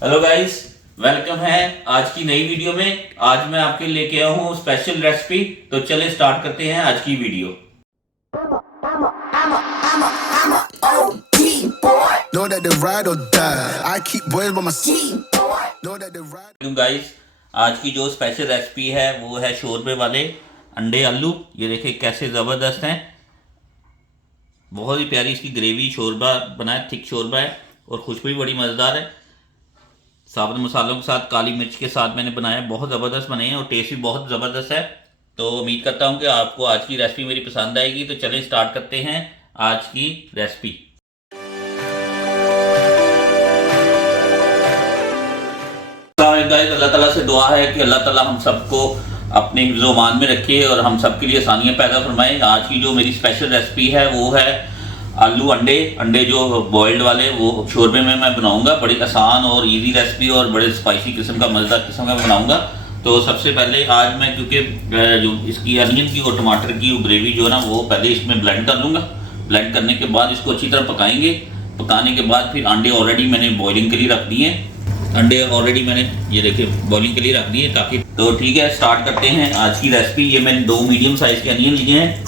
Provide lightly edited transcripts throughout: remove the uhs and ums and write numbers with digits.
Hello guys, welcome है आज की नई वीडियो में। आज मैं आपके लेके आया हूँ स्पेशल रेसिपी। तो चले स्टार्ट करते हैं आज की वीडियो। गाइस, आज की जो स्पेशल रेसिपी है वो है शोरबे वाले अंडे आलू। ये देखिए कैसे ज़बरदस्त हैं। बहुत ही प्यारी इसकी ग्रेवी शोरबा बना है, थिक शोरबा है और खुशबू भी बड़ी मज़ेदार है। साबुत मसालों के साथ, काली मिर्च के साथ मैंने बनाया, बहुत ज़बरदस्त बने हैं और टेस्ट भी बहुत ज़बरदस्त है। तो उम्मीद करता हूँ कि आपको आज की रेसिपी मेरी पसंद आएगी। तो चलें स्टार्ट करते हैं आज की रेसिपी। अल्लाह ताला से दुआ है कि अल्लाह ताला हम सबको अपने हिफ्ज़-ओ-मान में रखे और हम सबके लिए आसानियाँ पैदा फरमाए। आज की जो मेरी स्पेशल रेसिपी है वो है आलू अंडे जो बॉइल्ड वाले, वो शोरबे में मैं बनाऊंगा। बड़ी आसान और इजी रेसिपी और बड़े स्पाइसी किस्म का, मज़ेदार किस्म का बनाऊंगा। तो सबसे पहले आज मैं, क्योंकि जो इसकी अनियन की और टमाटर की ग्रेवी जो है ना, वो पहले इसमें ब्लेंड कर लूँगा। ब्लेंड करने के बाद इसको अच्छी तरह पकाएंगे। पकाने के बाद फिर अंडे ऑलरेडी मैंने बॉइलिंग के लिए रख दिए। अंडे ऑलरेडी मैंने ये देखिए बॉइलिंग के लिए रख दिए ताकि। तो ठीक है, स्टार्ट करते हैं आज की रेसिपी। ये मैंने 2 मीडियम साइज़ के अनियन लिए हैं,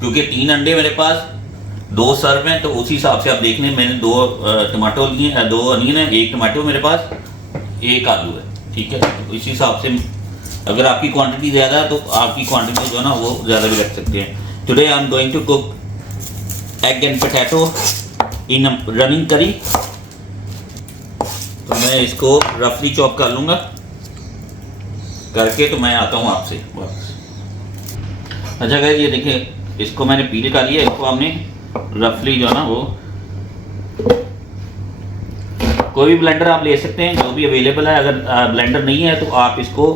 क्योंकि 3 अंडे मेरे पास 2 सर्व हैं। तो उसी हिसाब से आप देख लें। मैंने 2 टमाटो लिए, 2 अनियन है, 1 टमाटो मेरे पास, 1 आलू है। ठीक है, तो इसी हिसाब से अगर आपकी क्वांटिटी ज़्यादा है तो आपकी क्वांटिटी जो है ना वो ज़्यादा भी रख सकते हैं। Today I am going to cook egg and potato in running curry. तो मैं इसको रफली चॉप कर लूँगा करके, तो मैं आता हूँ आपसे वापस। अच्छा गाइस, ये देखिए इसको मैंने पील कर लिया। इसको हमने रफली जो है ना, वो कोई भी ब्लेंडर आप ले सकते हैं जो भी अवेलेबल है। अगर ब्लेंडर नहीं है तो आप इसको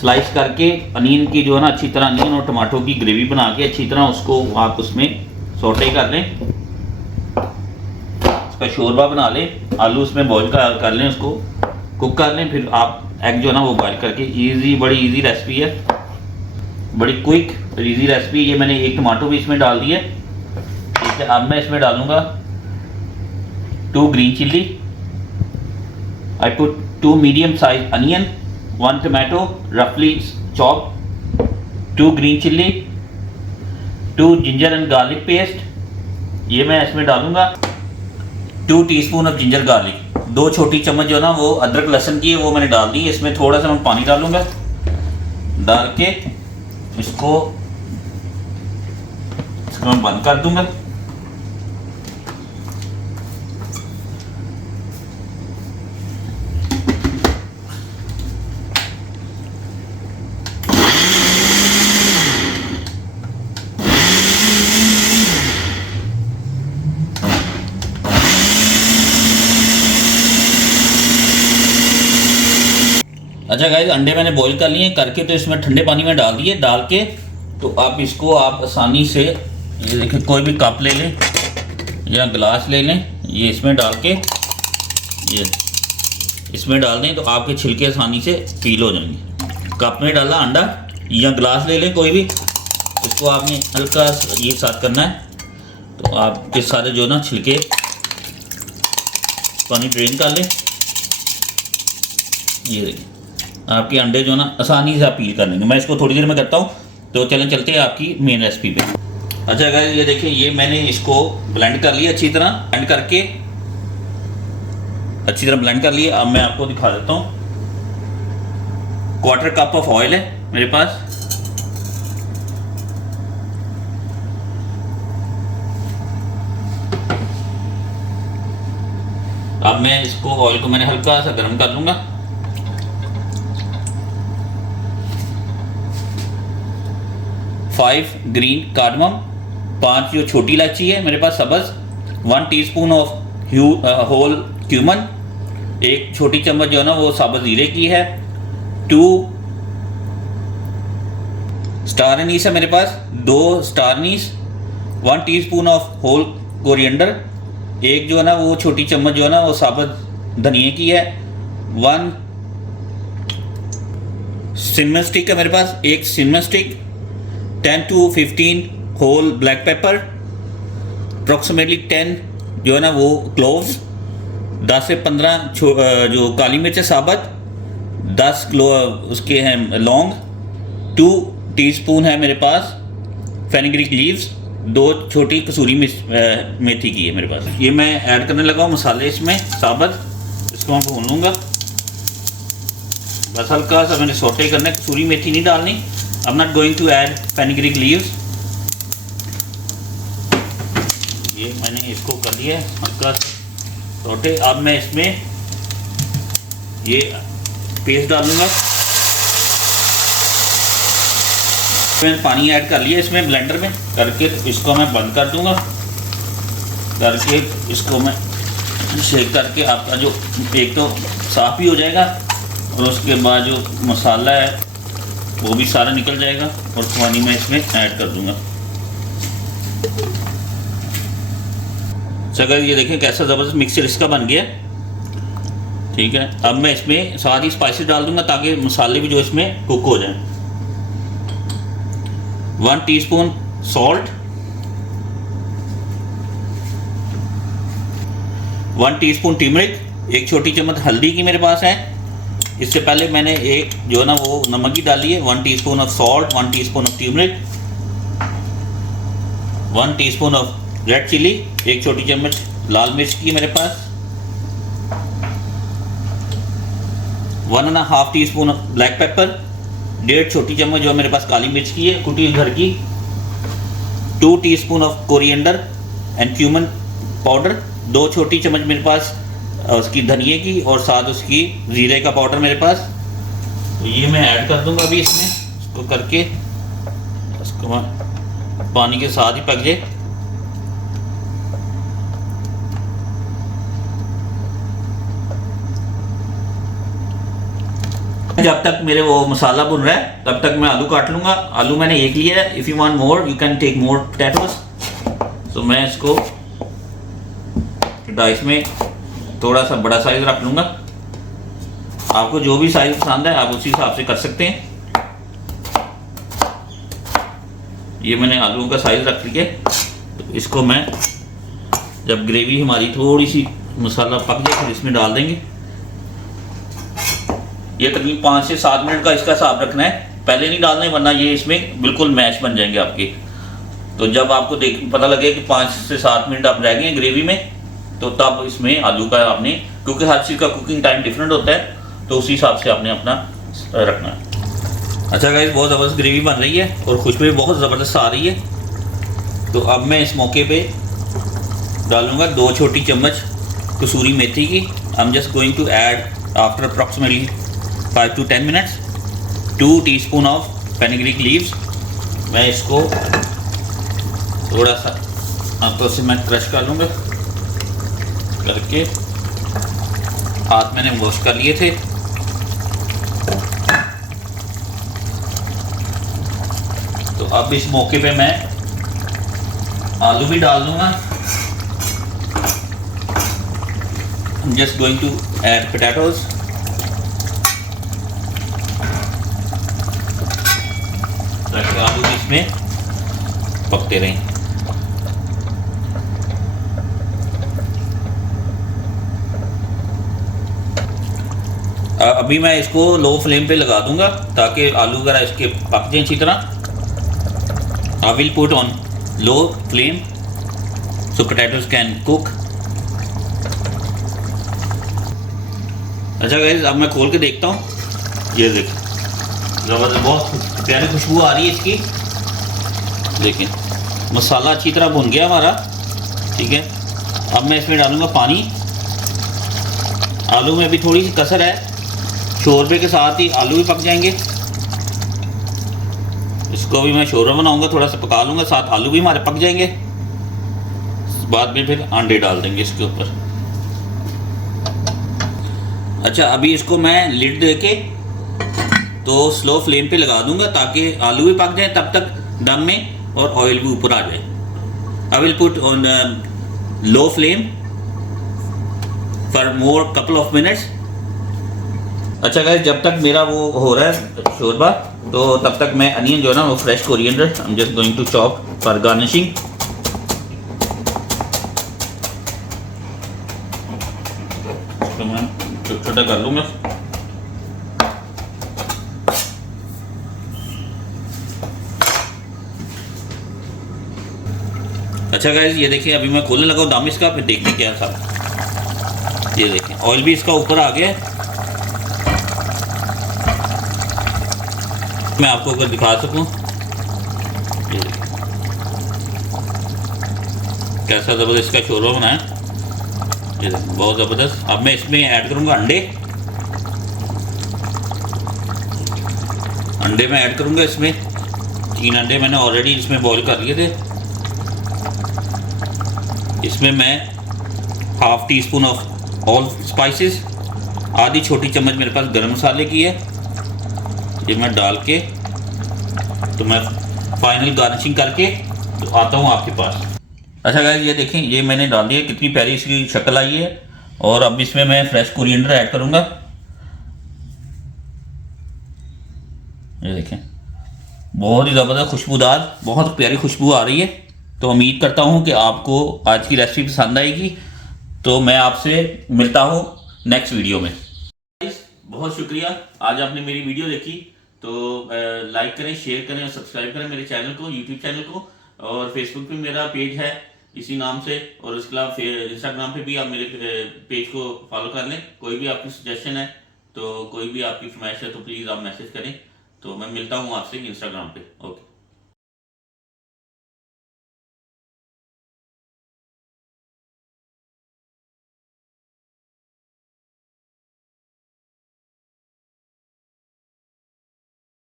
स्लाइस करके अनियन की जो है ना, अच्छी तरह अनियन और टमाटो की ग्रेवी बना के अच्छी तरह उसको आप उसमें सौटे कर लें, इसका शोरबा बना लें। आलू उसमें बॉईल कर लें, उसको कुक कर लें। फिर आप एग जो है ना वो बॉईल करके, बड़ी ईजी रेसिपी है, बड़ी क्विक और ईजी रेसिपी। ये मैंने 1 टमाटो भी इसमें डाल दिया। ठीक है, अब मैं इसमें डालूंगा 2 green chilli. I put 2 medium size onion, 1 tomato रफली chop, 2 green chilli, 2 ginger and garlic paste. ये मैं इसमें डालूंगा 2 टीस्पून ऑफ जिंजर गार्लिक। 2 छोटी चम्मच जो ना वो अदरक लहसुन की है, वो मैंने डाल दी। इसमें थोड़ा सा मैं पानी डालूंगा, डाल के इसको मैं बंद कर दूंगा। अच्छा गाइस, अंडे मैंने बॉईल कर लिए करके, तो इसमें ठंडे पानी में डाल दिए। डाल के तो आप इसको आप आसानी से, ये देखिए कोई भी कप ले लें या गिलास ले लें, ये इसमें डाल के ये इसमें डाल दें तो आपके छिलके आसानी से पील हो जाएंगे। कप में डाला अंडा या गिलास ले लें कोई भी, इसको आपने हल्का ये साथ करना है तो आपके सारे जो ना छिलके पानी ड्रेन कर लें। ये देखिए आपके अंडे जो ना आसानी से आप पील कर लेंगे। मैं इसको थोड़ी देर में करता हूँ। तो चलते हैं आपकी मेन रेसिपी पे। अच्छा गाइस, ये देखिए ये मैंने इसको ब्लेंड कर लिया अच्छी तरह। ब्लेंड करके अच्छी तरह ब्लेंड कर लिया। अब मैं आपको दिखा देता हूँ। 1/4 कप ऑफ ऑयल है मेरे पास। अब मैं इसको ऑयल को मैंने हल्का सा गर्म कर लूंगा। 5 ग्रीन कार्डमम, 5 जो छोटी इलायची है मेरे पास सब्ज़, 1 टीस्पून ऑफ होल क्यूमन, 1 छोटी चम्मच जो है ना वो साबुत जीरे की है, 2 स्टार एनीस है मेरे पास, 2 star anise, 1 teaspoon of whole coriander, 1 जो है ना वो छोटी चम्मच जो है ना वो साबुत धनिया की है, 1 सिनेमन स्टिक है मेरे पास, 1 cinnamon stick, 10 to 15 whole black pepper, approximately 10 जो है ना वो क्लोव्स, 10 से 15 जो काली मिर्च है साबुत, 10 किलो उसके हैं लौंग, 2 टीस्पून है मेरे पास फेनिग्रीक लीव्स, 2 छोटी कसूरी मेथी की है मेरे पास। ये मैं ऐड करने लगा हूँ मसाले इसमें साबुत। इसको मैं भून लूँगा, बस हल्का सा मैंने सोटे करना है, कसूरी मेथी नहीं डालनी। I am not going to add fenugreek leaves. ये मैंने इसको कर लिया है हल्का सोटे। अब मैं इसमें ये पेस्ट डालूंगा। मैंने पानी ऐड कर लिया इसमें ब्लेंडर में करके, तो इसको मैं बंद कर दूंगा। करके इसको मैं शेक करके आपका जो एक तो साफ़ भी हो जाएगा और उसके बाद जो मसाला है वो भी सारा निकल जाएगा और पानी मैं इसमें ऐड कर दूंगा। अगर ये देखें कैसा ज़बरदस्त मिक्सचर इसका बन गया, ठीक है। अब मैं इसमें सारी स्पाइसेस डाल दूंगा ताकि मसाले भी जो इसमें कुक हो जाएं। 1 टीस्पून सॉल्ट, 1 टीस्पून टर्मरिक, 1 छोटी चम्मच हल्दी की मेरे पास है। इससे पहले मैंने एक जो है ना वो नमक की डाली है। 1 teaspoon of salt, 1 teaspoon of turmeric, 1 teaspoon of red chilli, 1 छोटी चम्मच लाल मिर्च की मेरे पास, 1.5 टीस्पून ऑफ ब्लैक पेपर, 1.5 छोटी चम्मच जो मेरे पास काली मिर्च की है कुटी घर की, 2 teaspoon of coriander and cumin powder, 2 छोटी चम्मच मेरे पास उसकी धनिए की और साथ उसकी ज़ीरे का पाउडर मेरे पास। तो ये मैं ऐड कर दूंगा अभी इसमें। इसको करके इसको मैं पानी के साथ ही पक जाए। जब तक मेरे वो मसाला भुन रहा है तब तक मैं आलू काट लूँगा। आलू मैंने एक लिया है। If you want more you can take more potatoes. तो मैं इसको डाइस में थोड़ा सा बड़ा साइज रख लूँगा। आपको जो भी साइज पसंद है आप उसी हिसाब से कर सकते हैं। ये मैंने आलूओं का साइज रख लिया। तो इसको मैं जब ग्रेवी हमारी थोड़ी सी मसाला पक जाए फिर इसमें डाल देंगे। ये तकरीबन 5 से 7 मिनट का इसका हिसाब रखना है, पहले नहीं डालना है वरना ये इसमें बिल्कुल मैश बन जाएंगे आपके। तो जब आपको पता लगे कि 5 से 7 मिनट आप रह गए ग्रेवी में, तो तब इसमें आलू का आपने, क्योंकि हर चीज़ का कुकिंग टाइम डिफरेंट होता है, तो उसी हिसाब से आपने अपना रखना है। अच्छा गाइस, बहुत ज़बरदस्त ग्रेवी बन रही है और खुशबू भी बहुत ज़बरदस्त आ रही है। तो अब मैं इस मौके पे डालूँगा 2 छोटी चम्मच कसूरी मेथी की। I am just going to add after approximately 5 to 10 minutes 2 teaspoon of fenugreek leaves. मैं इसको थोड़ा सा हाथों से मैं क्रश कर लूँगा। करके हाथ मैंने वॉश कर लिए थे। तो अब इस मौके पे मैं आलू भी डाल दूँगा। I'm just going to add potatoes। ताकि आलू भी इसमें पकते रहें। अभी मैं इसको लो फ्लेम पे लगा दूंगा ताकि आलू वगैरह इसके पक जाएं अच्छी तरह। I will put on low flame so potatoes can cook. अच्छा गाइस, अब मैं खोल के देखता हूँ। ये देख, ज़बरदस्त बहुत प्यारी खुशबू आ रही है इसकी। देखिए मसाला अच्छी तरह भुन गया हमारा, ठीक है। अब मैं इसमें डालूंगा पानी। आलू में अभी थोड़ी सी कसर है, शोरबे के साथ ही आलू भी पक जाएंगे। इसको भी मैं शोरबा बनाऊंगा, थोड़ा सा पका लूँगा, साथ आलू भी हमारे पक जाएंगे। बाद में फिर अंडे डाल देंगे इसके ऊपर। अच्छा, अभी इसको मैं लिड दे के तो स्लो फ्लेम पे लगा दूंगा ताकि आलू भी पक जाए तब तक दम में और ऑयल भी ऊपर आ जाए। I will put on low flame for more couple of minutes. अच्छा गाइस, जब तक मेरा वो हो रहा है शोरबा, तो तब तक मैं अनियन जो है ना वो fresh coriander I am just going to chop for garnishing. इसको मैं छोटा छोटा कर लूँगा। अच्छा गाइस, ये देखिए अभी मैं खोलने लगा दाम इसका, फिर देखते क्या साथ। ये देखिए ऑयल भी इसका ऊपर आ गया। मैं आपको अगर दिखा सकूं, ये देखिए कैसा ज़बरदस्त इसका शोरबा बना है। ये देखिए बहुत ज़बरदस्त। अब मैं इसमें ऐड करूंगा अंडे। अंडे मैं ऐड करूंगा इसमें। 3 अंडे मैंने ऑलरेडी इसमें बॉईल कर लिए थे। इसमें मैं half tea spoon of all spices, आधी छोटी चम्मच मेरे पास गरम मसाले की है, ये मैं डाल के तो मैं फाइनल गार्निशिंग करके तो आता हूँ आपके पास। अच्छा गाइस, ये देखें ये मैंने डाल दिया, कितनी प्यारी इसकी शक्ल आई है। और अब इसमें मैं फ्रेश कोरिएंडर ऐड करूँगा। ये देखें बहुत ही ज़बरदस्त खुशबूदार, बहुत प्यारी खुशबू आ रही है। तो उम्मीद करता हूँ कि आपको आज की रेसिपी पसंद आएगी। तो मैं आपसे मिलता हूँ नेक्स्ट वीडियो में। बहुत शुक्रिया, आज आपने मेरी वीडियो देखी। तो लाइक करें, शेयर करें और सब्सक्राइब करें मेरे चैनल को, यूट्यूब चैनल को। और फेसबुक पे मेरा पेज है इसी नाम से, और उसके अलावा इंस्टाग्राम पे भी आप मेरे पेज को फॉलो कर लें। कोई भी आपकी सजेशन है, तो कोई भी आपकी फरमाइश है, तो प्लीज़ आप मैसेज करें। तो मैं मिलता हूँ आपसे इंस्टाग्राम पे। ओके।